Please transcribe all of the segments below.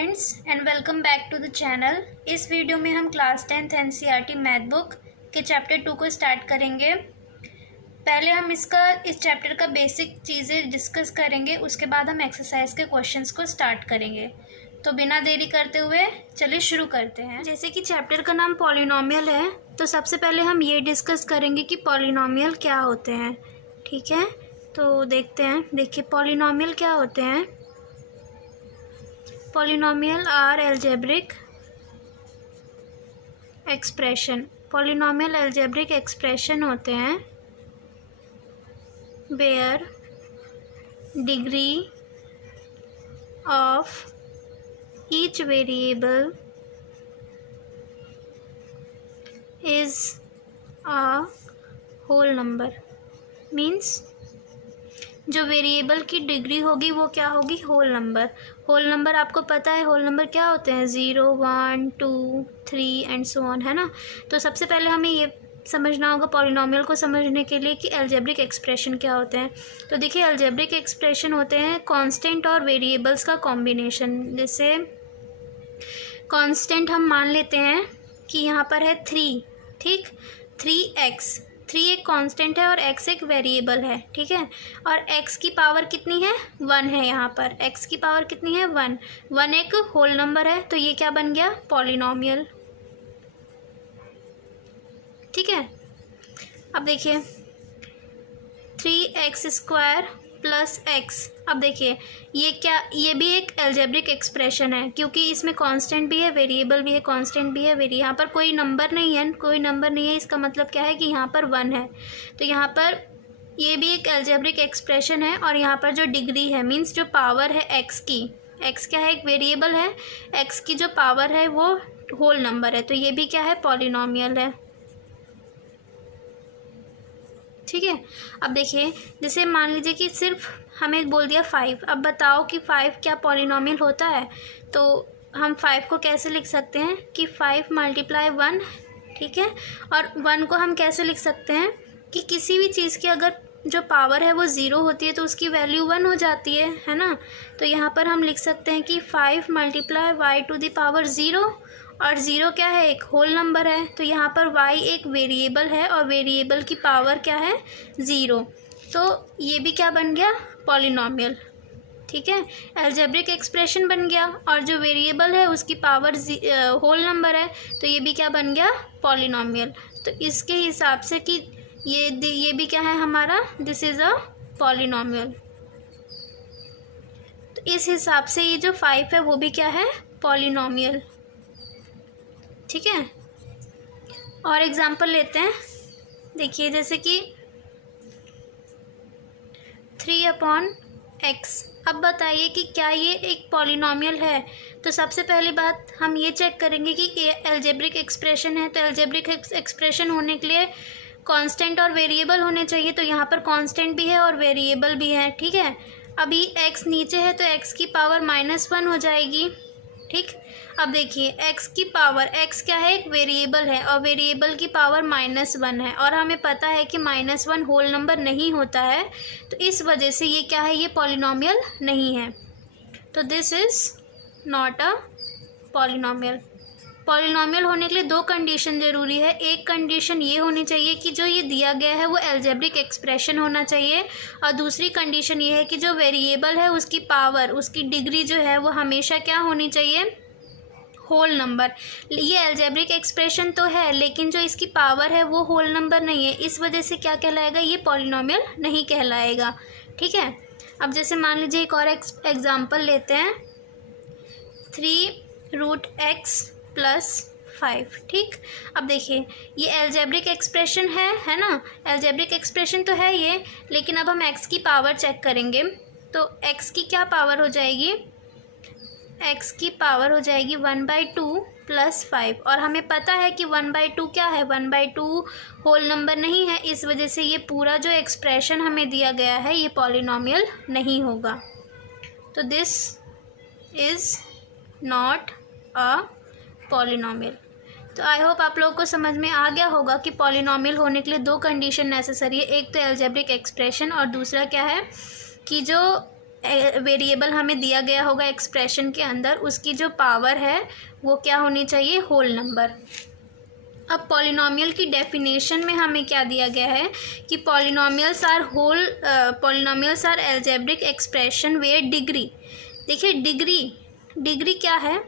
Friends and welcome back to the channel. इस video में हम class 10th NCERT math book के chapter 2 को स्टार्ट करेंगे। पहले हम इस चैप्टर का बेसिक चीज़ें डिस्कस करेंगे, उसके बाद हम एक्सरसाइज के क्वेश्चंस को स्टार्ट करेंगे। तो बिना देरी करते हुए चलिए शुरू करते हैं। जैसे कि चैप्टर का नाम पॉलिनोमियल है, तो सबसे पहले हम ये डिस्कस करेंगे कि पॉलिनोमियल क्या होते हैं। ठीक है, तो देखते हैं। देखिए, पॉलिनोमियल क्या होते हैं। Polynomial are algebraic expression. Polynomial algebraic expression होते हैं where degree of each variable is a whole number. Means जो वेरिएबल की डिग्री होगी वो क्या होगी, होल नंबर। होल नंबर आपको पता है होल नंबर क्या होते हैं, 0 1 2 3 एंड सो ऑन, है ना। तो सबसे पहले हमें ये समझना होगा पॉलिनोमियल को समझने के लिए कि एल्जेब्रिक एक्सप्रेशन क्या होते हैं। तो देखिए, एल्जेब्रिक एक्सप्रेशन होते हैं कांस्टेंट और वेरिएबल्स का कॉम्बिनेशन। जैसे कांस्टेंट हम मान लेते हैं कि यहाँ पर है 3, ठीक, 3x। 3 एक कांस्टेंट है और x एक वेरिएबल है, ठीक है। और x की पावर कितनी है, 1 है। यहाँ पर x की पावर कितनी है, 1। 1 एक होल नंबर है, तो ये क्या बन गया, पॉलिनोमियल। ठीक है, अब देखिए 3x² प्लस x। अब देखिए ये क्या, ये भी एक एल्जेब्रिक एक्सप्रेशन है, क्योंकि इसमें कांस्टेंट भी है, वेरिएबल भी है, कांस्टेंट भी है, यहाँ पर कोई नंबर नहीं है, कोई नंबर नहीं है। इसका मतलब क्या है कि यहाँ पर 1 है। तो यहाँ पर ये भी एक एल्जेब्रिक एक्सप्रेशन है। और यहाँ पर जो डिग्री है, मीन्स जो पावर है x की, x क्या है, एक वेरिएबल है, x की जो पावर है वो होल नंबर है, तो ये भी क्या है, पॉलिनोमियल है। ठीक है, अब देखिए, जैसे मान लीजिए कि सिर्फ हमें बोल दिया 5। अब बताओ कि 5 क्या पॉलिनोमियल होता है। तो हम 5 को कैसे लिख सकते हैं कि 5 × 1, ठीक है। और 1 को हम कैसे लिख सकते हैं कि किसी भी चीज़ की अगर जो पावर है वो 0 होती है तो उसकी वैल्यू 1 हो जाती है ना। तो यहाँ पर हम लिख सकते हैं कि 5 × y⁴, और 0 क्या है, एक होल नंबर है। तो यहाँ पर y एक वेरिएबल है और वेरिएबल की पावर क्या है, 0। तो ये भी क्या बन गया, पॉलिनोमियल। ठीक है, एल्जेब्रिक एक्सप्रेशन बन गया, और जो वेरिएबल है उसकी पावर होल नंबर है, तो ये भी क्या बन गया, पॉलिनोमियल। तो इसके हिसाब से कि ये भी क्या है हमारा, दिस इज़ अ पॉलिनोमियल। तो इस हिसाब से ये जो 5 है वो भी क्या है, पॉलिनोमियल। ठीक है, और एग्जांपल लेते हैं। देखिए, जैसे कि 3/x। अब बताइए कि क्या ये एक पॉलिनोमियल है। तो सबसे पहली बात हम ये चेक करेंगे कि ये एल्जेब्रिक एक्सप्रेशन है। तो एल्जेब्रिक एक्सप्रेशन होने के लिए कांस्टेंट और वेरिएबल होने चाहिए। तो यहाँ पर कांस्टेंट भी है और वेरिएबल भी है, ठीक है। अभी x नीचे है तो x की पावर -1 हो जाएगी, ठीक। अब देखिए x की पावर, x क्या है, एक वेरिएबल है, और वेरिएबल की पावर -1 है, और हमें पता है कि -1 होल नंबर नहीं होता है। तो इस वजह से ये क्या है, ये पॉलिनोमियल नहीं है। तो this is not a polynomial. Polynomial होने के लिए 2 कंडीशन ज़रूरी है। एक कंडीशन ये होनी चाहिए कि जो ये दिया गया है वो एल्जेब्रिक एक्सप्रेशन होना चाहिए, और दूसरी कंडीशन ये है कि जो वेरिएबल है उसकी पावर, उसकी डिग्री जो है वो हमेशा क्या होनी चाहिए, होल नंबर। ये एल्जेब्रिक एक्सप्रेशन तो है, लेकिन जो इसकी पावर है वो होल नंबर नहीं है। इस वजह से क्या कहलाएगा, ये पॉलिनोमियल नहीं कहलाएगा, ठीक है। अब जैसे मान लीजिए एक और एग्जांपल लेते हैं, 3√x + 5, ठीक। अब देखिए ये एल्जेब्रिक एक्सप्रेशन है ना, एल्जेब्रिक एक्सप्रेशन तो है ये, लेकिन अब हम x की पावर चेक करेंगे। तो x की क्या पावर हो जाएगी, x की पावर हो जाएगी 1/2 + 5, और हमें पता है कि 1/2 क्या है, 1/2 होल नंबर नहीं है। इस वजह से ये पूरा जो एक्सप्रेशन हमें दिया गया है ये पॉलिनोमियल नहीं होगा। तो this is not a polynomial. तो आई होप आप लोगों को समझ में आ गया होगा कि पॉलिनोमियल होने के लिए 2 कंडीशन नेसेसरी है। एक तो एल्जेब्रिक एक्सप्रेशन, और दूसरा क्या है कि जो वेरिएबल हमें दिया गया होगा एक्सप्रेशन के अंदर, उसकी जो पावर है वो क्या होनी चाहिए, होल नंबर। अब पॉलिनॉमियल की डेफिनेशन में हमें क्या दिया गया है कि polynomials are algebraic expression where degree. देखिए डिग्री क्या है,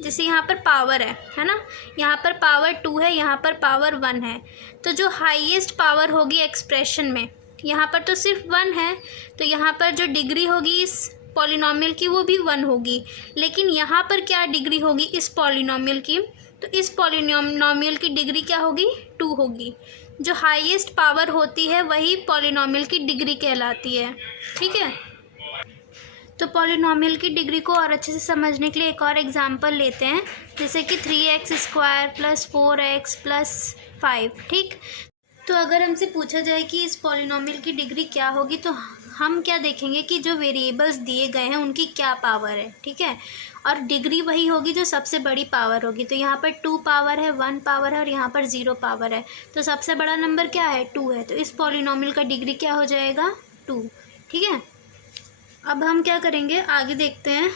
जैसे यहाँ पर पावर है ना, यहाँ पर पावर 2 है, यहाँ पर पावर 1 है, तो जो हाईएस्ट पावर होगी एक्सप्रेशन में, यहाँ पर तो सिर्फ 1 है, तो यहाँ पर जो डिग्री होगी इस पॉलिनॉमियल की वो भी 1 होगी। लेकिन यहाँ पर क्या डिग्री होगी इस पॉलिनॉमियल की, तो इस पॉलिनॉमियल की डिग्री क्या होगी, 2 होगी। जो हाईएस्ट पावर होती है वही पॉलिनॉमियल की डिग्री कहलाती है। ठीक है, तो पॉलिनॉमियल की डिग्री को और अच्छे से समझने के लिए एक और एग्जांपल लेते हैं, जैसे कि 3x² + 4x + 5। ठीक, तो अगर हमसे पूछा जाए कि इस पॉलिनॉमियल की डिग्री क्या होगी, तो हम क्या देखेंगे कि जो वेरिएबल्स दिए गए हैं उनकी क्या पावर है। ठीक है, और डिग्री वही होगी जो सबसे बड़ी पावर होगी। तो यहाँ पर 2 पावर है, 1 पावर है और यहाँ पर 0 पावर है, तो सबसे बड़ा नंबर क्या है, 2 है, तो इस पॉलिनॉमियल का डिग्री क्या हो जाएगा, 2। ठीक है, अब हम क्या करेंगे, आगे देखते हैं।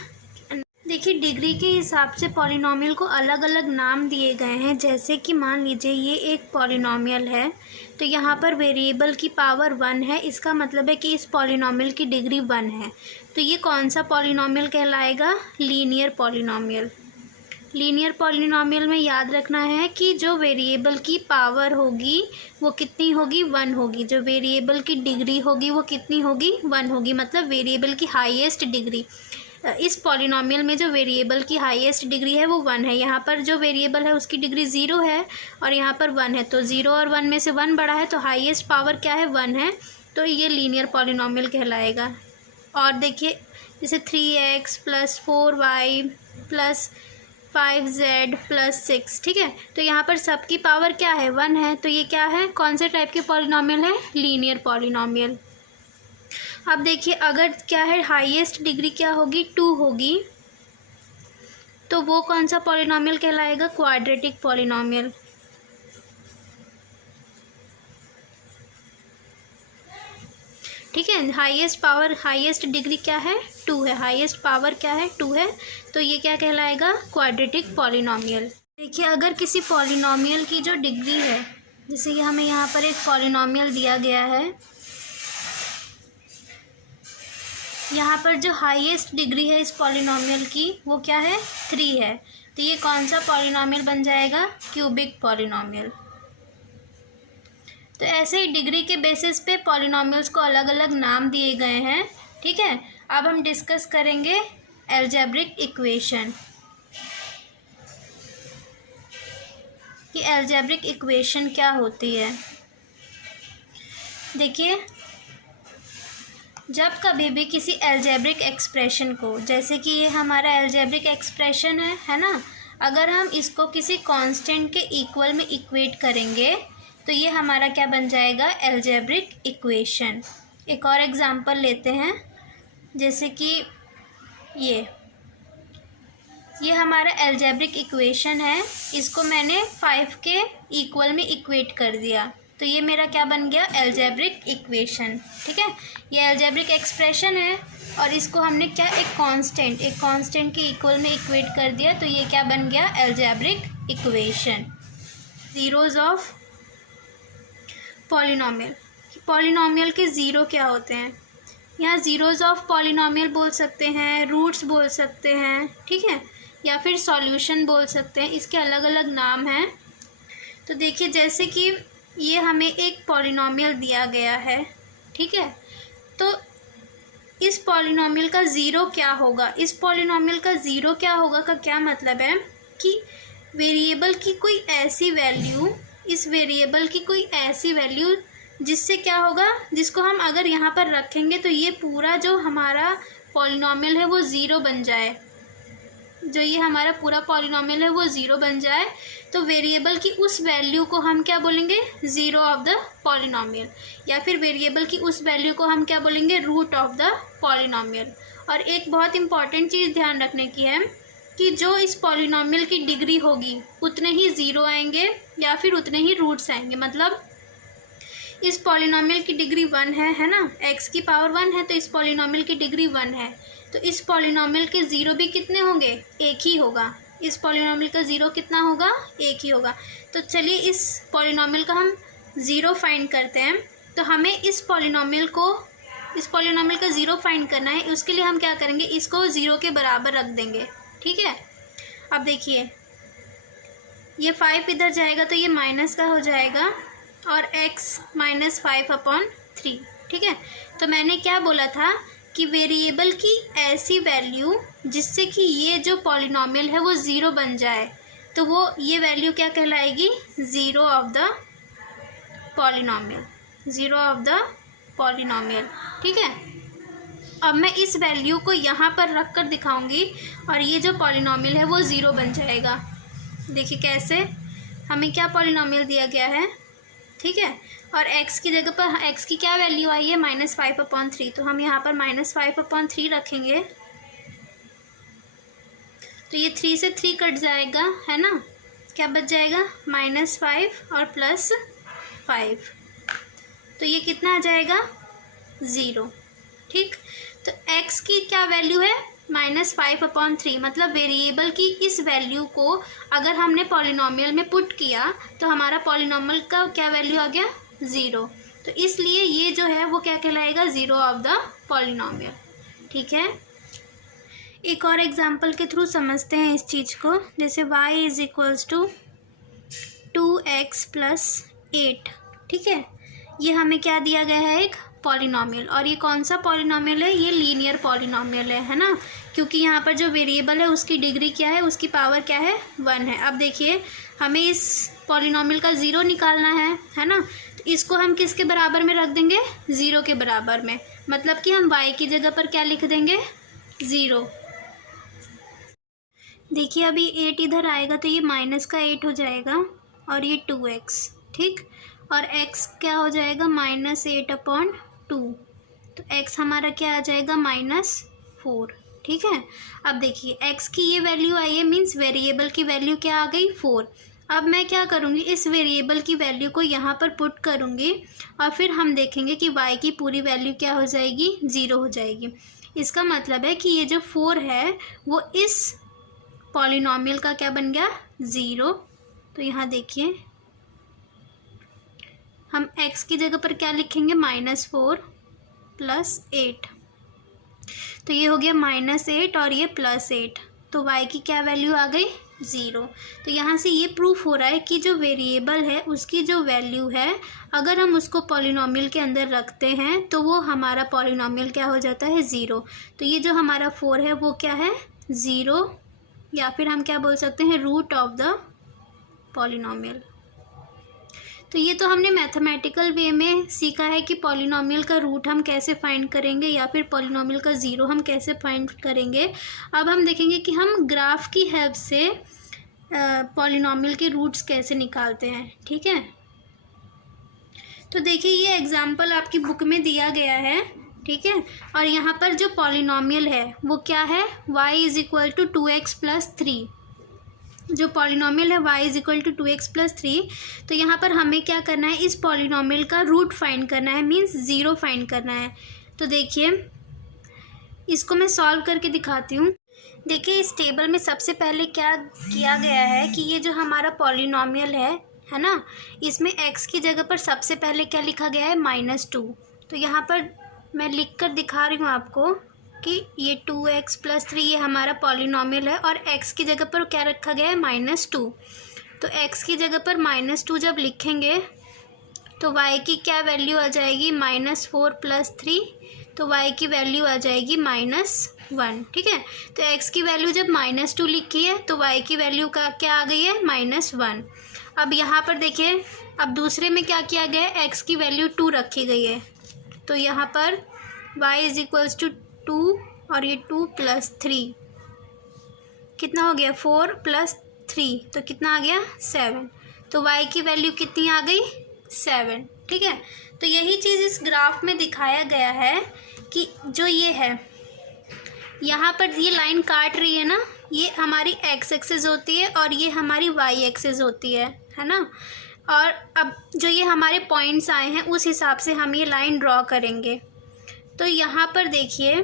देखिए डिग्री के हिसाब से पॉलिनॉमियल को अलग अलग नाम दिए गए हैं। जैसे कि मान लीजिए ये एक पॉलिनॉमियल है, तो यहाँ पर वेरिएबल की पावर 1 है, इसका मतलब है कि इस पॉलिनॉमियल की डिग्री 1 है। तो ये कौन सा पॉलिनॉमियल कहलाएगा, लीनियर पॉलिनॉमियल। लीनियर पॉलिनॉमियल में याद रखना है कि जो वेरिएबल की पावर होगी वो कितनी होगी, 1 होगी। जो वेरिएबल की डिग्री होगी वो कितनी होगी, 1 होगी, मतलब वेरिएबल की हाईएस्ट डिग्री। इस पॉलिनॉमियल में जो वेरिएबल की हाईएस्ट डिग्री है वो 1 है। यहाँ पर जो वेरिएबल है उसकी डिग्री 0 है और यहाँ पर 1 है, तो 0 और 1 में से 1 बड़ा है, तो हाईएस्ट पावर क्या है, 1 है, तो ये लीनियर पॉलिनॉमियल कहलाएगा। और देखिए जैसे 3x + 4y + 5z + 6। ठीक है, तो यहाँ पर सबकी पावर क्या है, 1 है, तो ये क्या है, कौन से टाइप के पॉलिनॉमियल है, लीनियर पॉलिनॉमियल। अब देखिए अगर क्या है, हाईएस्ट डिग्री क्या होगी, 2 होगी, तो वो कौन सा पॉलिनॉमियल कहलाएगा, क्वाड्रेटिक पॉलिनॉमियल। ठीक है, हाईएस्ट डिग्री क्या है, 2 है, हाईएस्ट पावर क्या है, 2 है, तो ये क्या कहलाएगा, क्वाड्रेटिक पॉलिनॉमियल। देखिए अगर किसी पॉलिनॉमियल की जो डिग्री है, जैसे कि हमें यहाँ पर एक पॉलिनॉमियल दिया गया है, यहाँ पर जो हाईएस्ट डिग्री है इस पॉलिनॉमियल की वो क्या है, 3 है, तो ये कौन सा पॉलिनॉमियल बन जाएगा, क्यूबिक पॉलिनॉमियल। तो ऐसे ही डिग्री के बेसिस पे पॉलिनॉमियल्स को अलग अलग नाम दिए गए हैं। ठीक है, अब हम डिस्कस करेंगे एल्जेब्रिक इक्वेशन, कि एल्जेब्रिक इक्वेशन क्या होती है। देखिए जब कभी भी किसी एल्जेब्रिक एक्सप्रेशन को, जैसे कि ये हमारा एल्जेब्रिक एक्सप्रेशन है ना, अगर हम इसको किसी कांस्टेंट के इक्वल में इक्वेट करेंगे तो ये हमारा क्या बन जाएगा, एल्जेब्रिक इक्वेशन। एक और एग्जांपल लेते हैं, जैसे कि ये हमारा एल्जेब्रिक इक्वेशन है, इसको मैंने 5 के इक्वल में इक्वेट कर दिया, तो ये मेरा क्या बन गया, एल्जेब्रिक इक्वेशन। ठीक है, ये एल्जेब्रिक एक्सप्रेशन है और इसको हमने क्या, एक कांस्टेंट के इक्वल में इक्वेट कर दिया, तो ये क्या बन गया, algebraic equation. Zeros of polynomial के ज़ीरो क्या होते हैं, यहाँ ज़ीरोज़ ऑफ पॉलिनॉमियल बोल सकते हैं, रूट्स बोल सकते हैं, ठीक है, या फिर सॉल्यूशन बोल सकते हैं, इसके अलग अलग नाम हैं। तो देखिए जैसे कि ये हमें एक पॉलिनॉमियल दिया गया है, ठीक है, तो इस पॉलिनॉमियल का ज़ीरो क्या होगा, इस पॉलिनॉमियल का ज़ीरो क्या होगा का क्या मतलब है कि वेरिएबल की कोई ऐसी वैल्यू, इस वेरिएबल की कोई ऐसी वैल्यू जिससे क्या होगा, जिसको हम अगर यहाँ पर रखेंगे तो ये पूरा जो हमारा पॉलिनॉमियल है वो ज़ीरो बन जाए, जो ये हमारा पूरा पॉलिनॉमियल है वो ज़ीरो बन जाए, तो वेरिएबल की उस वैल्यू को हम क्या बोलेंगे, ज़ीरो ऑफ द पॉलिनॉमियल, या फिर वेरिएबल की उस वैल्यू को हम क्या बोलेंगे, रूट ऑफ द पॉलिनॉमियल। और एक बहुत इंपॉर्टेंट चीज़ ध्यान रखने की है कि जो इस पॉलिनॉमियल की डिग्री होगी उतने ही ज़ीरो आएंगे या फिर उतने ही रूट्स आएंगे, मतलब इस पॉलिनॉमियल की डिग्री 1 है ना, x की पावर 1 है तो इस पॉलिनॉमियल की डिग्री 1 है, तो इस पॉलिनॉमियल के ज़ीरो भी कितने होंगे, एक ही होगा। इस पॉलिनॉमियल का ज़ीरो कितना होगा, एक ही होगा। तो चलिए इस पॉलिनॉमियल का हम ज़ीरो फाइंड करते हैं। तो हमें इस पॉलिनॉमियल का ज़ीरो फाइंड करना है। उसके लिए हम क्या करेंगे, इसको ज़ीरो के बराबर रख देंगे, ठीक है। अब देखिए ये 5 इधर जाएगा तो ये माइनस का हो जाएगा और x -5/3, ठीक है। तो मैंने क्या बोला था कि वेरिएबल की ऐसी वैल्यू जिससे कि ये जो पॉलिनॉमियल है वो ज़ीरो बन जाए, तो वो ये वैल्यू क्या कहलाएगी, ज़ीरो ऑफ द पॉलिनॉमियल, ठीक है। अब मैं इस वैल्यू को यहाँ पर रख कर दिखाऊंगी और ये जो पॉलिनॉमियल है वो ज़ीरो बन जाएगा। देखिए कैसे, हमें क्या पॉलिनॉमियल दिया गया है, ठीक है, और x की जगह पर x की क्या वैल्यू आई है, -5/3, तो हम यहाँ पर -5/3 रखेंगे। तो ये 3 से 3 कट जाएगा, है ना, क्या बच जाएगा, -5 और +5, तो ये कितना आ जाएगा, 0, ठीक। तो x की क्या वैल्यू है, -5/3, मतलब वेरिएबल की इस वैल्यू को अगर हमने पॉलिनॉमियल में पुट किया तो हमारा पॉलिनॉमियल का क्या वैल्यू आ गया, 0। तो इसलिए ये जो है वो क्या कहलाएगा, ज़ीरो ऑफ द पॉलिनॉमियल, ठीक है। एक और एग्जांपल के थ्रू समझते हैं इस चीज़ को। जैसे y = 2x + 8, ठीक है। ये हमें क्या दिया गया है, एक पॉलिनॉमियल, और ये कौन सा पॉलिनॉमियल है, ये लीनियर पॉलिनॉमियल है ना, क्योंकि यहाँ पर जो वेरिएबल है उसकी डिग्री क्या है, उसकी पावर क्या है, 1 है। अब देखिए हमें इस पॉलिनॉमियल का ज़ीरो निकालना है ना, तो इसको हम किसके बराबर में रख देंगे, ज़ीरो के बराबर में, मतलब कि हम y की जगह पर क्या लिख देंगे, 0। देखिए अभी 8 इधर आएगा तो ये -8 हो जाएगा और ये 2x, ठीक, और x क्या हो जाएगा, -8/2, तो x हमारा क्या आ जाएगा, -4, ठीक है। अब देखिए x की ये वैल्यू आई है, मीन्स वेरिएबल की वैल्यू क्या आ गई, 4। अब मैं क्या करूँगी, इस वेरिएबल की वैल्यू को यहाँ पर पुट करूँगी और फिर हम देखेंगे कि y की पूरी वैल्यू क्या हो जाएगी, 0 हो जाएगी। इसका मतलब है कि ये जो 4 है वो इस पॉलिनॉमियल का क्या बन गया, 0। तो यहाँ देखिए हम x की जगह पर क्या लिखेंगे, -4 + 8, तो ये हो गया -8 और ये +8, तो y की क्या वैल्यू आ गई, 0। तो यहाँ से ये प्रूफ हो रहा है कि जो वेरिएबल है उसकी जो वैल्यू है अगर हम उसको पॉलिनॉमियल के अंदर रखते हैं तो वो हमारा पॉलिनॉमियल क्या हो जाता है, 0। तो ये जो हमारा 4 है वो क्या है, 0, या फिर हम क्या बोल सकते हैं, रूट ऑफ द पॉलिनॉमियल। तो ये तो हमने मैथमेटिकल वे में सीखा है कि पॉलिनॉमियल का रूट हम कैसे फाइंड करेंगे या फिर पॉलिनॉमियल का ज़ीरो हम कैसे फाइंड करेंगे। अब हम देखेंगे कि हम ग्राफ की हेल्प से पॉलिनॉमियल के रूट्स कैसे निकालते हैं, ठीक है। तो देखिए ये एग्जांपल आपकी बुक में दिया गया है, ठीक है, और यहाँ पर जो पॉलिनॉमियल है वो क्या है, y = 2x + 3, जो पॉलिनॉमियल है y = 2x + 3। तो यहाँ पर हमें क्या करना है, इस पॉलिनॉमियल का रूट फाइंड करना है, मीन्स 0 फाइंड करना है। तो देखिए इसको मैं सॉल्व करके दिखाती हूँ। देखिए इस टेबल में सबसे पहले क्या किया गया है कि ये जो हमारा पॉलिनॉमियल है ना, इसमें x की जगह पर सबसे पहले क्या लिखा गया है, -2। तो यहाँ पर मैं लिख कर दिखा रही हूँ आपको कि ये 2x + 3 ये हमारा पॉलिनॉमियल है और x की जगह पर क्या रखा गया है, -2। तो x की जगह पर -2 जब लिखेंगे तो y की क्या वैल्यू आ जाएगी, -4 + 3, तो y की वैल्यू आ जाएगी -1, ठीक है। तो x की वैल्यू जब -2 लिखी है तो y की वैल्यू का क्या आ गई है, -1। अब यहाँ पर देखिए अब दूसरे में क्या किया गया है, x की वैल्यू 2 रखी गई है, तो यहाँ पर y = 2 और ये 2 + 3 कितना हो गया, 4 + 3, तो कितना आ गया, 7। तो y की वैल्यू कितनी आ गई, 7, ठीक है। तो यही चीज़ इस ग्राफ में दिखाया गया है कि जो ये है यहाँ पर ये लाइन काट रही है ना, ये हमारी x एक्सिस होती है और ये हमारी y एक्सिस होती है ना। और अब जो ये हमारे पॉइंट्स आए हैं उस हिसाब से हम ये लाइन ड्रॉ करेंगे। तो यहाँ पर देखिए,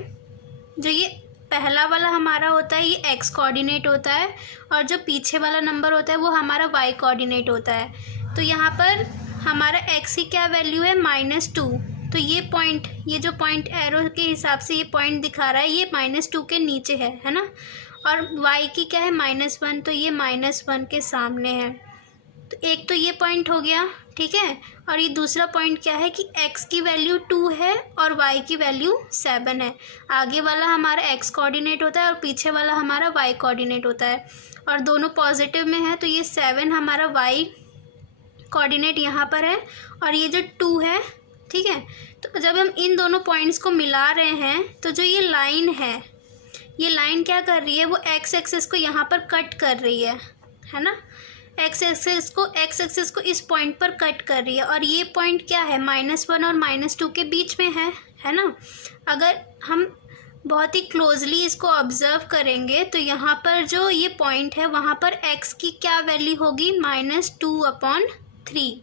जो ये पहला वाला हमारा होता है ये एक्स कोऑर्डिनेट होता है, और जो पीछे वाला नंबर होता है वो हमारा वाई कोऑर्डिनेट होता है। तो यहाँ पर हमारा एक्स की क्या वैल्यू है, -2। तो ये पॉइंट, ये जो पॉइंट एरो के हिसाब से ये पॉइंट दिखा रहा है, ये -2 के नीचे है ना। और वाई की क्या है, -1, तो ये -1 के सामने है। तो एक तो ये पॉइंट हो गया, ठीक है। और ये दूसरा पॉइंट क्या है कि x की वैल्यू 2 है और y की वैल्यू 7 है। आगे वाला हमारा x कोऑर्डिनेट होता है और पीछे वाला हमारा y कोऑर्डिनेट होता है, और दोनों पॉजिटिव में है। तो ये 7 हमारा y कोऑर्डिनेट यहाँ पर है, और ये जो 2 है, ठीक है। तो जब हम इन दोनों पॉइंट्स को मिला रहे हैं तो जो ये लाइन है, ये लाइन क्या कर रही है, वो x एक्सिस को यहाँ पर कट कर रही है ना। x एक्सिस को इस पॉइंट पर कट कर रही है, और ये पॉइंट क्या है, -1 और -2 के बीच में है ना। अगर हम बहुत ही क्लोजली इसको ऑब्जर्व करेंगे तो यहाँ पर जो ये पॉइंट है वहाँ पर x की क्या वैल्यू होगी, -2/3।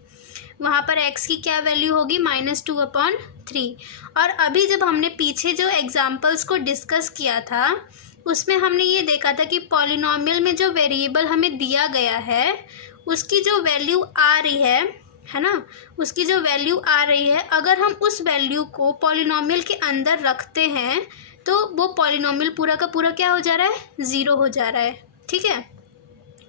वहाँ पर x की क्या वैल्यू होगी, -2/3। और अभी जब हमने पीछे जो एग्जाम्पल्स को डिस्कस किया था उसमें हमने ये देखा था कि पॉलिनॉमियल में जो वेरिएबल हमें दिया गया है उसकी जो वैल्यू आ रही है ना, उसकी जो वैल्यू आ रही है, अगर हम उस वैल्यू को पॉलिनॉमियल के अंदर रखते हैं तो वो पॉलिनॉमियल पूरा का पूरा क्या हो जा रहा है, 0 हो जा रहा है, ठीक है।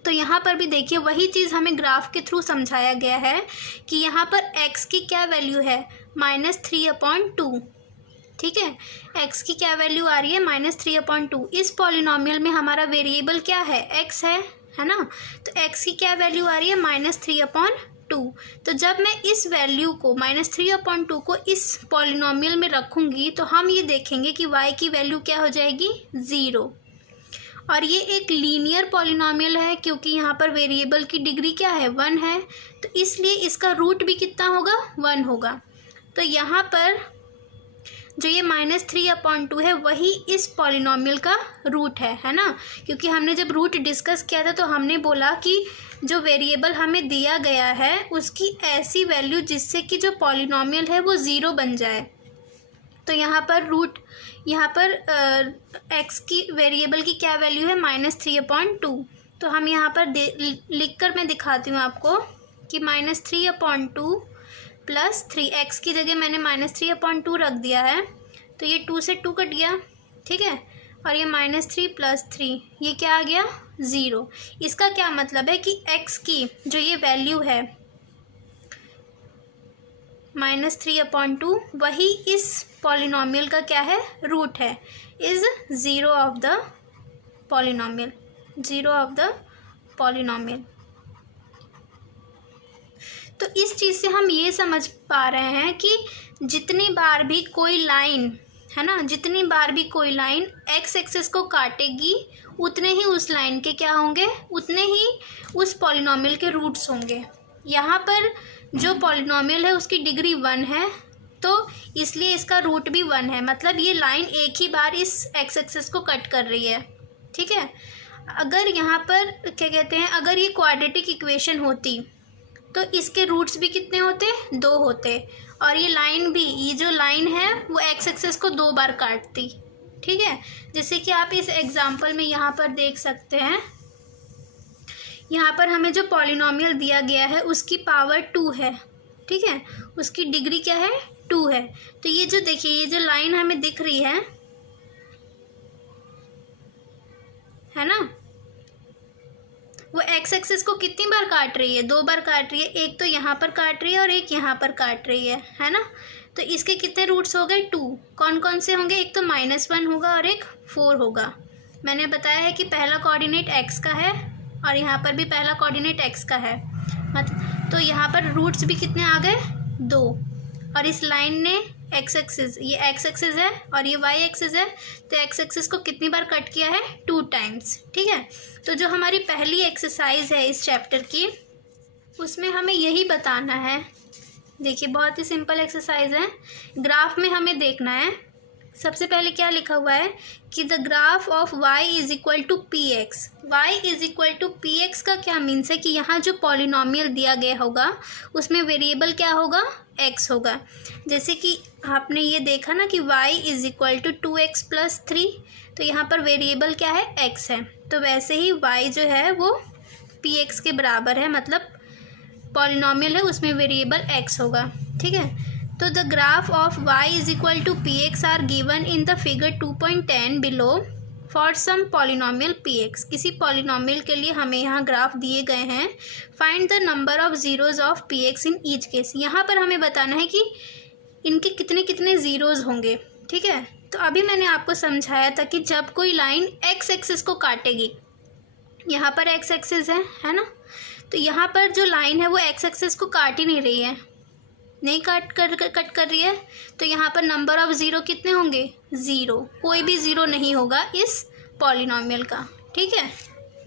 तो यहाँ पर भी देखिए वही चीज़ हमें ग्राफ के थ्रू समझाया गया है कि यहाँ पर x की क्या वैल्यू है, -3/2, ठीक है। x की क्या वैल्यू आ रही है, -3/2। इस पॉलिनॉमियल में हमारा वेरिएबल क्या है, x है ना। तो x की क्या वैल्यू आ रही है, -3/2। तो जब मैं इस वैल्यू को -3/2 को इस पॉलिनॉमियल में रखूँगी तो हम ये देखेंगे कि y की वैल्यू क्या हो जाएगी, 0। और ये एक लीनियर पॉलिनॉमियल है क्योंकि यहाँ पर वेरिएबल की डिग्री क्या है, 1 है। तो इसलिए इसका रूट भी कितना होगा, 1 होगा। तो यहाँ पर जो ये -3/2 है वही इस पॉलिनॉमियल का रूट है ना। क्योंकि हमने जब रूट डिस्कस किया था तो हमने बोला कि जो वेरिएबल हमें दिया गया है उसकी ऐसी वैल्यू जिससे कि जो पॉलिनॉमियल है वो 0 बन जाए। तो यहाँ पर रूट, यहाँ पर x की वेरिएबल की क्या वैल्यू है, -3/2। तो हम यहाँ पर लिख कर मैं दिखाती हूँ आपको कि -3/2 + 3, x की जगह मैंने -3/2 रख दिया है। तो ये 2 से 2 कट गया, ठीक है। और ये -3 + 3, ये क्या आ गया, 0। इसका क्या मतलब है कि x की जो ये वैल्यू है -3/2 वही इस पॉलिनॉमियल का क्या है, रूट है, is 0 of the polynomial, 0 of the polynomial. तो इस चीज़ से हम ये समझ पा रहे हैं कि जितनी बार भी कोई लाइन है ना, जितनी बार भी कोई लाइन x एक्सिस को काटेगी उतने ही उस लाइन के क्या होंगे, उतने ही उस पॉलिनॉमियल के रूट्स होंगे। यहाँ पर जो पॉलिनॉमियल है उसकी डिग्री 1 है तो इसलिए इसका रूट भी 1 है। मतलब ये लाइन एक ही बार इस x एक्सिस को कट कर रही है, ठीक है। अगर यहाँ पर क्या कहते हैं, अगर ये क्वाड्रेटिक इक्वेशन होती तो इसके रूट्स भी कितने होते, 2 होते, और ये लाइन भी, ये जो लाइन है वो x एक्सिस को 2 बार काटती, ठीक है। जैसे कि आप इस एग्जांपल में यहाँ पर देख सकते हैं, यहाँ पर हमें जो पॉलिनॉमियल दिया गया है उसकी पावर 2 है, ठीक है, उसकी डिग्री क्या है, 2 है। तो ये जो देखिए, ये जो लाइन हमें दिख रही है ना, वो x एक्सिस को कितनी बार काट रही है, 2 बार काट रही है। एक तो यहाँ पर काट रही है और एक यहाँ पर काट रही है ना। तो इसके कितने रूट्स हो गए, 2। कौन कौन से होंगे, एक तो -1 होगा और एक 4 होगा। मैंने बताया है कि पहला कोऑर्डिनेट x का है और यहाँ पर भी पहला कोऑर्डिनेट x का है, तो यहाँ पर रूट्स भी कितने आ गए, 2। और इस लाइन ने x एक्सिस, ये x एक्सिस है और ये y एक्सिस है, तो x एक्सिस को कितनी बार कट किया है, 2 टाइम्स, ठीक है। तो जो हमारी पहली एक्सरसाइज है इस चैप्टर की, उसमें हमें यही बताना है। देखिए बहुत ही सिंपल एक्सरसाइज है, ग्राफ में हमें देखना है सबसे पहले क्या लिखा हुआ है कि the graph of y is equal to p x. Y is equal to p x का क्या मीन्स है कि यहाँ जो पॉलिनॉमियल दिया गया होगा उसमें वेरिएबल क्या होगा, x होगा। जैसे कि आपने ये देखा ना कि y is equal to 2x plus 3, तो यहाँ पर वेरिएबल क्या है, x है। तो वैसे ही y जो है वो पी एक्स के बराबर है, मतलब पॉलिनॉमियल है उसमें वेरिएबल x होगा। ठीक है, तो the graph of y is equal to p x are given in the figure 2.10 below for some polynomial p x. किसी पॉलिनॉमियल के लिए हमें यहाँ ग्राफ दिए गए हैं। Find the number of zeros of p x in each case. यहाँ पर हमें बताना है कि इनके कितने कितने ज़ीरोज़ होंगे। ठीक है, तो अभी मैंने आपको समझाया था कि जब कोई लाइन एक्स एक्सिस को काटेगी, यहाँ पर एक्स एक्सिस है ना, तो यहाँ पर जो लाइन है वो एक्स एक्सिस को काट ही नहीं रही है, नहीं कट कर रही है, तो यहाँ पर नंबर ऑफ ज़ीरो कितने होंगे, ज़ीरो। कोई भी ज़ीरो नहीं होगा इस पॉलिनॉमियल का। ठीक है,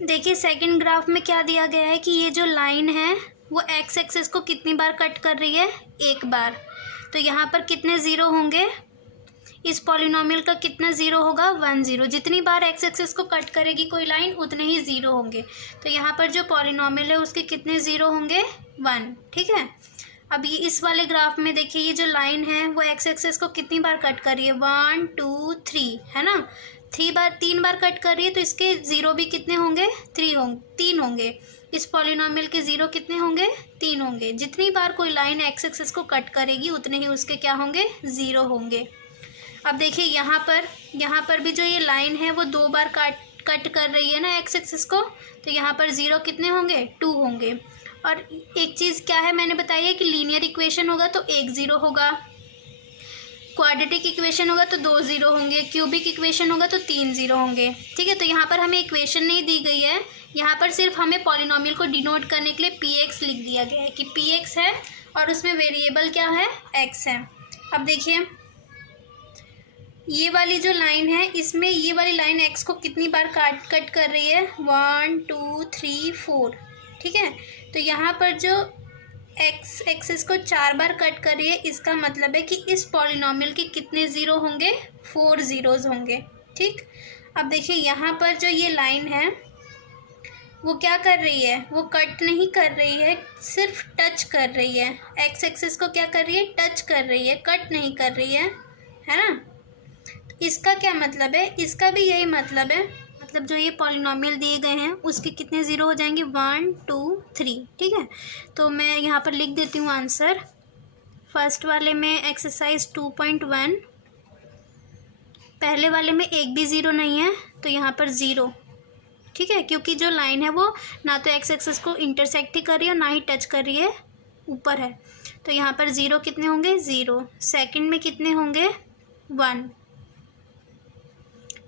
देखिए सेकंड ग्राफ में क्या दिया गया है कि ये जो लाइन है वो एक्स एक्सिस को कितनी बार कट कर रही है, एक बार। तो यहाँ पर कितने ज़ीरो होंगे, इस पॉलिनॉमियल का कितना ज़ीरो होगा, 1 ज़ीरो। जितनी बार एक्स एक्सिस को कट करेगी कोई लाइन उतने ही ज़ीरो होंगे। तो यहाँ पर जो पॉलिनॉमियल है उसके कितने ज़ीरो होंगे, 1। ठीक है, अब ये इस वाले ग्राफ में देखिए ये जो लाइन है वो एक्स एक्सिस को कितनी बार कट कर रही है, 1 2 3, है ना, 3 बार कट कर रही है। तो इसके ज़ीरो भी कितने होंगे, 3 होंगे। इस पॉलिनॉमियल के ज़ीरो कितने होंगे, 3 होंगे। जितनी बार कोई लाइन एक्स एक्सिस को कट करेगी उतने ही उसके क्या होंगे, ज़ीरो होंगे। अब देखिए यहाँ पर भी जो ये लाइन है वो 2 बार कट कर रही है ना एक्स एक्सिस को, तो यहाँ पर ज़ीरो कितने होंगे, 2 होंगे। और एक चीज़ क्या है मैंने बताई है कि लीनियर इक्वेशन होगा तो 1 ज़ीरो होगा, क्वाड्रेटिक इक्वेशन होगा तो 2 ज़ीरो होंगे, क्यूबिक इक्वेशन होगा तो 3 ज़ीरो होंगे। ठीक है, तो यहाँ पर हमें इक्वेशन नहीं दी गई है, यहाँ पर सिर्फ हमें पॉलिनॉमियल को डिनोट करने के लिए पी एक्स लिख दिया गया है कि पी एक्स है और उसमें वेरिएबल क्या है, एक्स है। अब देखिए ये वाली जो लाइन है इसमें ये वाली लाइन एक्स को कितनी बार कट कर रही है, 1 2 3 4। ठीक है, तो यहाँ पर जो एक्स एक्सिस को 4 बार कट कर रही है, इसका मतलब है कि इस पॉलिनॉमियल के कितने ज़ीरो होंगे, 4 ज़ीरोज़ होंगे। ठीक, अब देखिए यहाँ पर जो ये लाइन है वो क्या कर रही है, वो कट नहीं कर रही है, सिर्फ टच कर रही है। एक्स एक्सिस को क्या कर रही है, टच कर रही है, कट नहीं कर रही है ना। इसका क्या मतलब है, इसका भी यही मतलब है, मतलब जो ये पॉलिनॉमियल दिए गए हैं उसके कितने ज़ीरो हो जाएंगे, 1 2 3। ठीक है, तो मैं यहाँ पर लिख देती हूँ आंसर। फर्स्ट वाले में एक्सरसाइज 2.1, पहले वाले में एक भी ज़ीरो नहीं है तो यहाँ पर ज़ीरो। ठीक है, क्योंकि जो लाइन है वो ना तो एक्स एक्सिस को इंटरसेक्ट ही कर रही है ना ही टच कर रही है, ऊपर है। तो यहाँ पर ज़ीरो कितने होंगे, ज़ीरो। सेकंड में कितने होंगे, 1।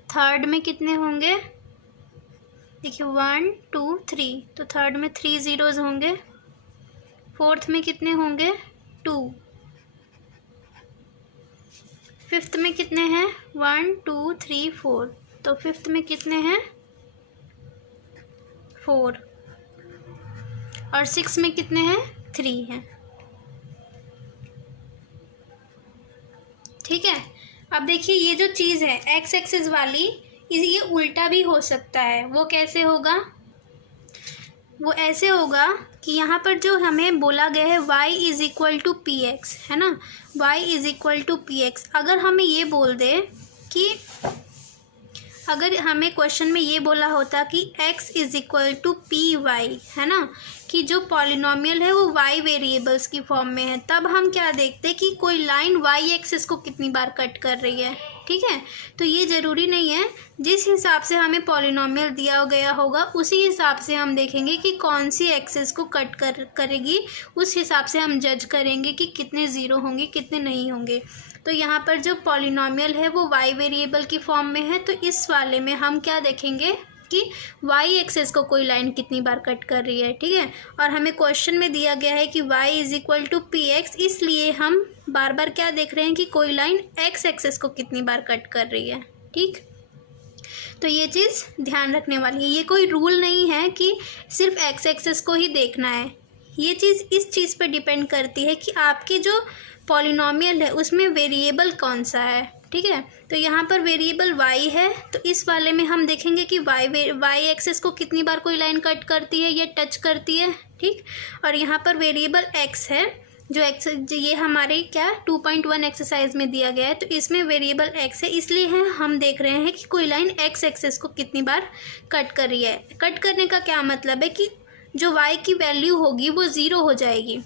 थर्ड में कितने होंगे, देखिए 1 2 3, तो थर्ड में 3 ज़ीरोज़ होंगे। फोर्थ में कितने होंगे, 2। फिफ्थ में कितने हैं, 1 2 3 4, तो फिफ्थ में कितने हैं, 4। और सिक्स में कितने हैं, 3 हैं। ठीक है, अब देखिए ये जो चीज़ है एक्स एक्सिस वाली, ये उल्टा भी हो सकता है। वो कैसे होगा, वो ऐसे होगा कि यहाँ पर जो हमें बोला गया है y is equal to p x, है ना, y is equal to p x. अगर हमें ये बोल दे कि अगर हमें क्वेश्चन में ये बोला होता कि x is equal to p y, है ना, कि जो पॉलिनॉमियल है वो y वेरिएबल्स की फॉर्म में है, तब हम क्या देखते कि कोई लाइन y एक्सिस को कितनी बार कट कर रही है। ठीक है, तो ये ज़रूरी नहीं है, जिस हिसाब से हमें पॉलिनॉमियल दिया गया होगा उसी हिसाब से हम देखेंगे कि कौन सी एक्सिस को कट करेगी, उस हिसाब से हम जज करेंगे कि कितने ज़ीरो होंगे कितने नहीं होंगे। तो यहाँ पर जो पॉलिनॉमियल है वो y वेरिएबल की फॉर्म में है, तो इस वाले में हम क्या देखेंगे कि y एक्सिस को कोई लाइन कितनी बार कट कर रही है। ठीक है, और हमें क्वेश्चन में दिया गया है कि y is equal to p x, इसलिए हम बार बार क्या देख रहे हैं कि कोई लाइन x एक्सिस को कितनी बार कट कर रही है। ठीक, तो ये चीज़ ध्यान रखने वाली है। ये कोई रूल नहीं है कि सिर्फ x एक्सिस को ही देखना है, ये चीज़ इस चीज़ पर डिपेंड करती है कि आपकी जो पॉलिनॉमियल है उसमें वेरिएबल कौन सा है। ठीक है। तो यहाँ पर वेरिएबल y है, तो इस वाले में हम देखेंगे कि y एक्सेस को कितनी बार कोई लाइन कट करती है या टच करती है, ठीक। और यहाँ पर वेरिएबल x है, जो ये हमारे क्या 2.1 एक्सरसाइज में दिया गया है, तो इसमें वेरिएबल x है, इसलिए हम देख रहे हैं कि कोई लाइन x एक्सेस को कितनी बार कट कर रही है। कट करने का क्या मतलब है कि जो y की वैल्यू होगी वो 0 हो जाएगी,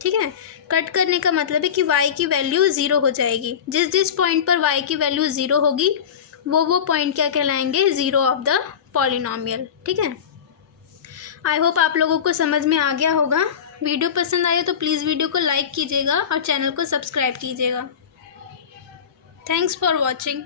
ठीक है। कट करने का मतलब है कि y की वैल्यू 0 हो जाएगी। जिस पॉइंट पर y की वैल्यू 0 होगी वो पॉइंट क्या कहलाएंगे, ज़ीरो ऑफ द पॉलिनॉमियल, ठीक है। आई होप आप लोगों को समझ में आ गया होगा। वीडियो पसंद आए तो प्लीज़ वीडियो को लाइक कीजिएगा और चैनल को सब्सक्राइब कीजिएगा। Thanks for watching.